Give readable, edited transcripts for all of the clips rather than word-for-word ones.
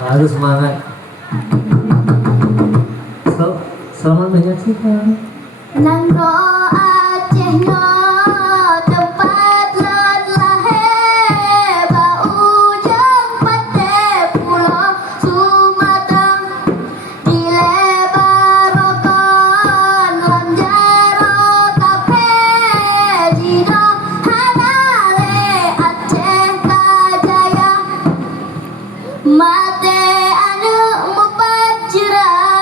Harus semangat. Selamat menyaksikan. Nanggo Aceh nyo tempat len lahe baujang pate pulau Sumatera dilebarokon lan jaro kape jino hanale Aceh kajaya mate anu mupajrat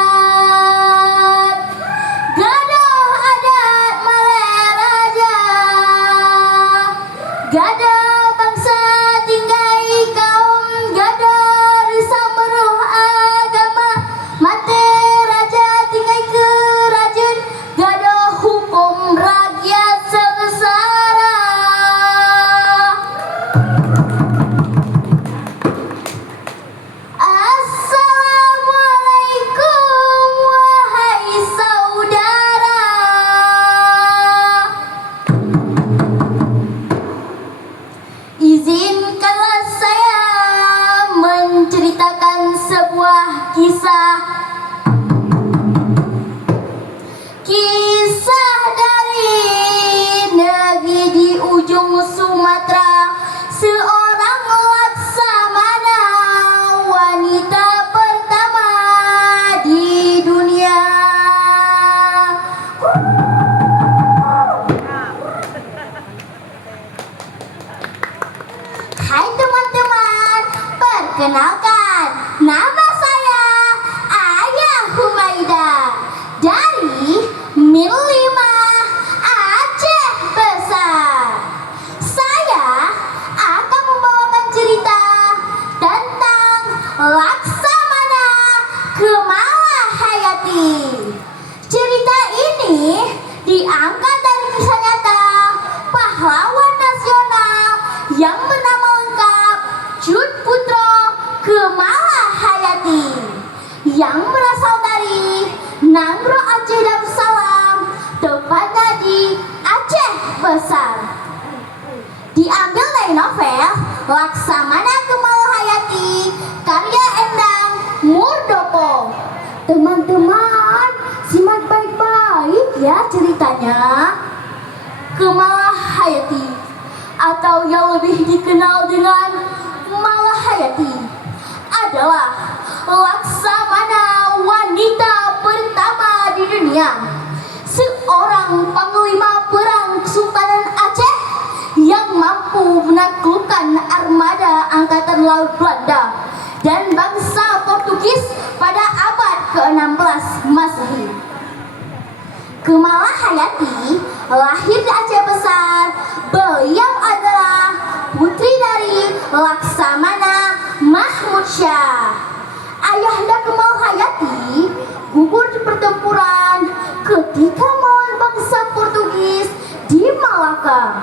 gadah adat maleraja gadah bangsa tinggai kaum gadah risau meruh agama mate raja tinggai kerajaan gadah hukum rakyat sengsara. Assalamualaikum wahai saudara. Izinkanlah saya menceritakan sebuah kisah. Kisah dari negeri di ujung Sumatera, seorang laksamana wanita pertama di dunia. Hai teman-teman, perkenalkan, nama saya Ayah Humaida dari Mil 5 Aceh Besar. Saya akan membawakan cerita tentang Laksamana Kemala Hayati. Cerita ini diangkat dari kisah nyata pahlawan nasional yang bernama lengkap Jut Putro Kemala Hayati yang berasal dari Nangro Aceh Darussalam, tepatnya di Aceh Besar. Diambil dari novel Laksamana Kemala Hayati karya Endang Murdoko. Teman-teman, simak baik-baik ya ceritanya. Kemala Hayati atau yang lebih dikenal dengan Malahayati adalah laksamana wanita pertama di dunia, seorang panglima perang Kesultanan Aceh yang mampu menaklukkan armada Angkatan Laut Belanda dan bangsa Portugis pada abad ke-16 Masehi. Kemala Hayati lahir di Aceh Besar. Beliau adalah putri dari Laksamana Mahmud Syah. Ayahanda Kemala Hayati gugur di pertempuran ketika melawan bangsa Portugis di Malaka.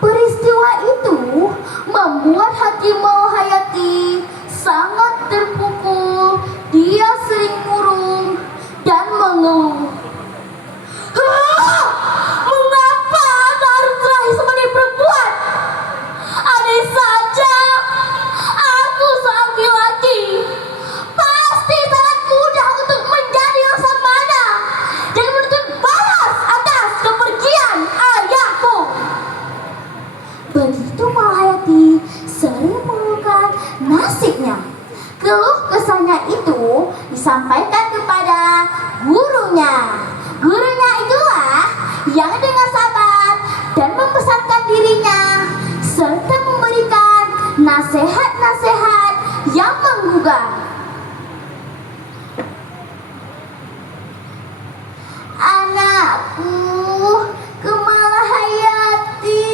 Peristiwa itu membuat hati Kemala Hayati sangat terpukul. Dia sering murung dan mengeluh. Mengapa aku harus terlahir sebagai perempuan? Andai saja aku seorang laki-laki, pasti sangat mudah untuk menjadi laksamana dan menuntut balas atas kepergian ayahku. Begitu Malahayati sering mengeluhkan nasibnya. Keluh kesahnya itu disampaikan kepada gurunya. Gurunya itulah yang dengan sabar dan membesarkan dirinya serta memberikan nasihat-nasihat yang menggugah. Anakku Kemala Hayati,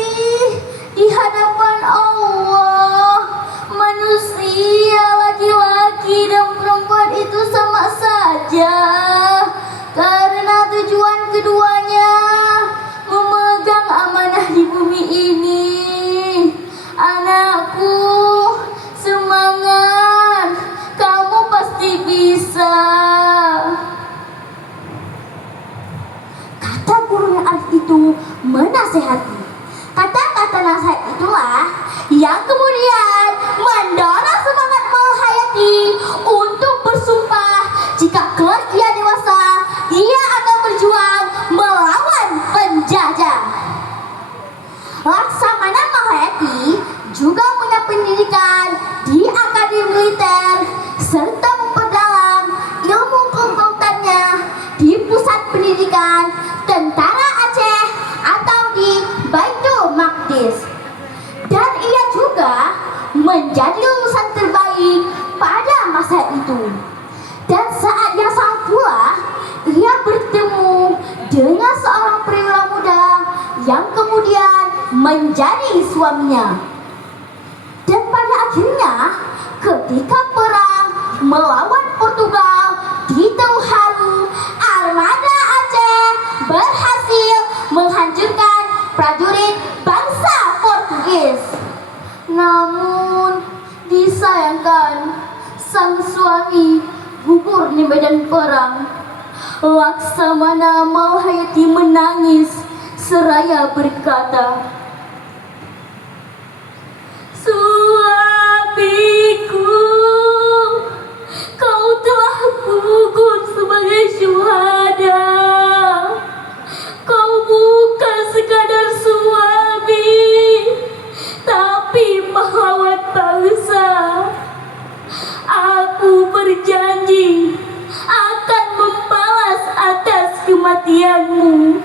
di hadapan Allah manusia laki-laki dan perempuan itu sama saja, karena tujuan keduanya memegang amanah di bumi ini. Anakku, semangat, kamu pasti bisa. Kata guru yang arif itu menasehati. Kata-kata nasihat itulah yang kemudian mendorong semangat Malahayati bersumpah jika kelak ia dewasa, ia akan berjuang melawan penjajah. Laksamana Mahayati juga punya pendidikan di Akademi Militer serta memperdalam ilmu komplotannya di Pusat Pendidikan Tentara Aceh atau di Baitul Maqdis. Dan ia juga menjadi lulusan terbaik pada masa itu. Dan saat yang sama pula, ia bertemu dengan seorang perwira muda yang kemudian menjadi suaminya. Dan pada akhirnya, ketika perang melawan Portugal di Teluk Haru, armada Aceh berhasil menghancurkan prajurit bangsa Portugis. Namun disayangkan, sang suami gugur di medan perang. Laksamana Mahayati menangis seraya berkata, "Suamiku, kau telah gugur sebagai syuhada. Kau bukan sekadar suami, tapi pahlawan bangsa. Aku berjanji akan membalas atas kematianmu."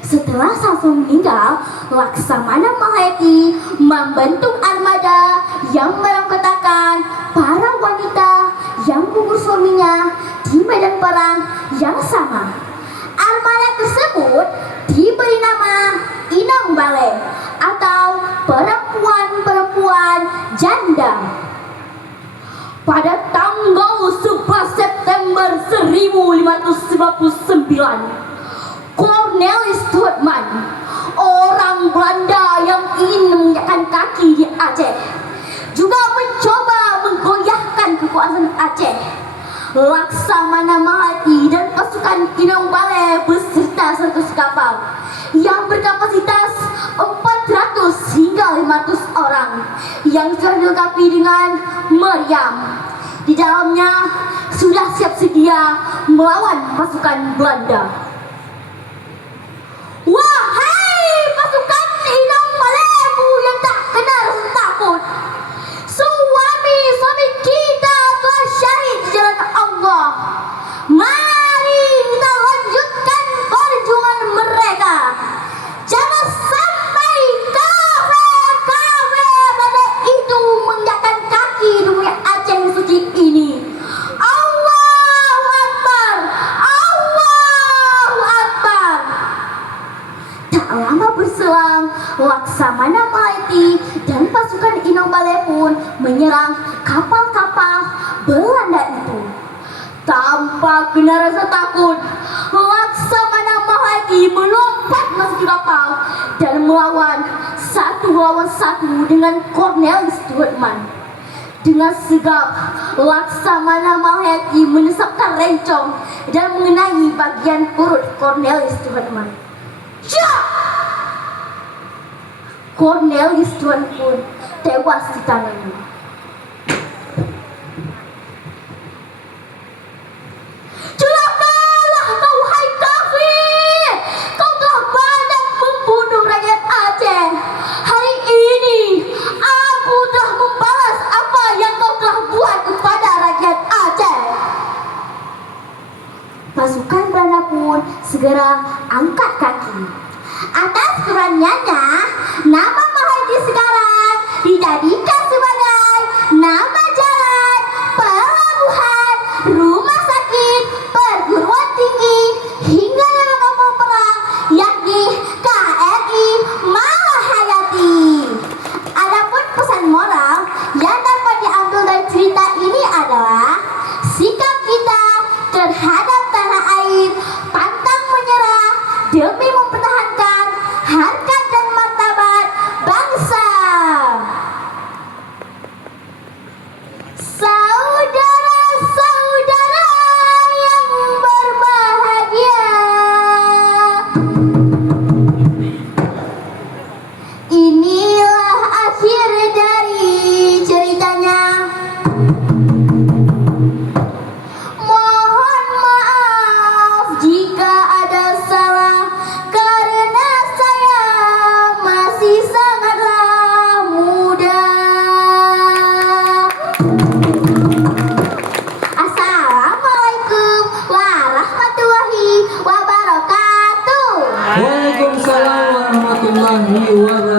Setelah sang suami meninggal, Laksamana Mahayati membentuk armada yang beranggotakan para wanita yang gugur suaminya di medan perang yang sama. Armada tersebut diberi nama Inang Balai atau perempuan-perempuan janda. Pada tanggal 11 September 1599, Cornelis Stuartman, orang Belanda yang ingin menginjakkan kaki di Aceh, juga mencoba menggoyahkan kekuasaan Aceh. Laksamana Mahayati dan pasukan Inang Balai beserta 100 kapal yang berkapasitas 400 hingga 500 orang yang sudah dilengkapi dengan meriam. Di dalamnya sudah siap sedia melawan pasukan Belanda. Wahai pasukan Inang Balaiku yang tak kenal rasa takut, suami-suami kita telah syahid di jalan Allah. Mari kita lanjutkan perjuangan mereka. Jangan sampai kafir-kafir pada itu menginjakkan kaki di bumi Aceh yang suci ini. Allahu Akbar, Allahu Akbar. Tak lama berselang, Laksamana Mahayati dan pasukan Inang Balai pun menyerang kapal-kapal Belanda itu. Tanpa kena rasa takut, Laksamana Mahayati melompat masuk ke kapal dan melawan satu lawan satu dengan Cornelis Stuartman. Dengan sigap, Laksamana Mahayati menyesapkan rencong dan mengenai bagian perut Cornelis Stuartman. Syah! Cornelis Stuartman pun tewas di tangannya. Celakalah kau, hai kafir! Kau telah banyak membunuh rakyat Aceh. Hari ini aku telah membalas apa yang kau telah buat kepada rakyat Aceh. Pasukan Belanda pun segera angkat kaki. Atas keberaniannya, nama Mahayati sekarang dijadikan sebagai nama jalan, pelabuhan, rumah sakit, perguruan tinggi, hingga nama kapal perang, yakni KRI Mahayati. Adapun pesan moral yang dapat diambil dari cerita ini adalah sikap kita terhadap tanah air, pantang menyerah demi mempertahankan harkat dan martabat Ini uang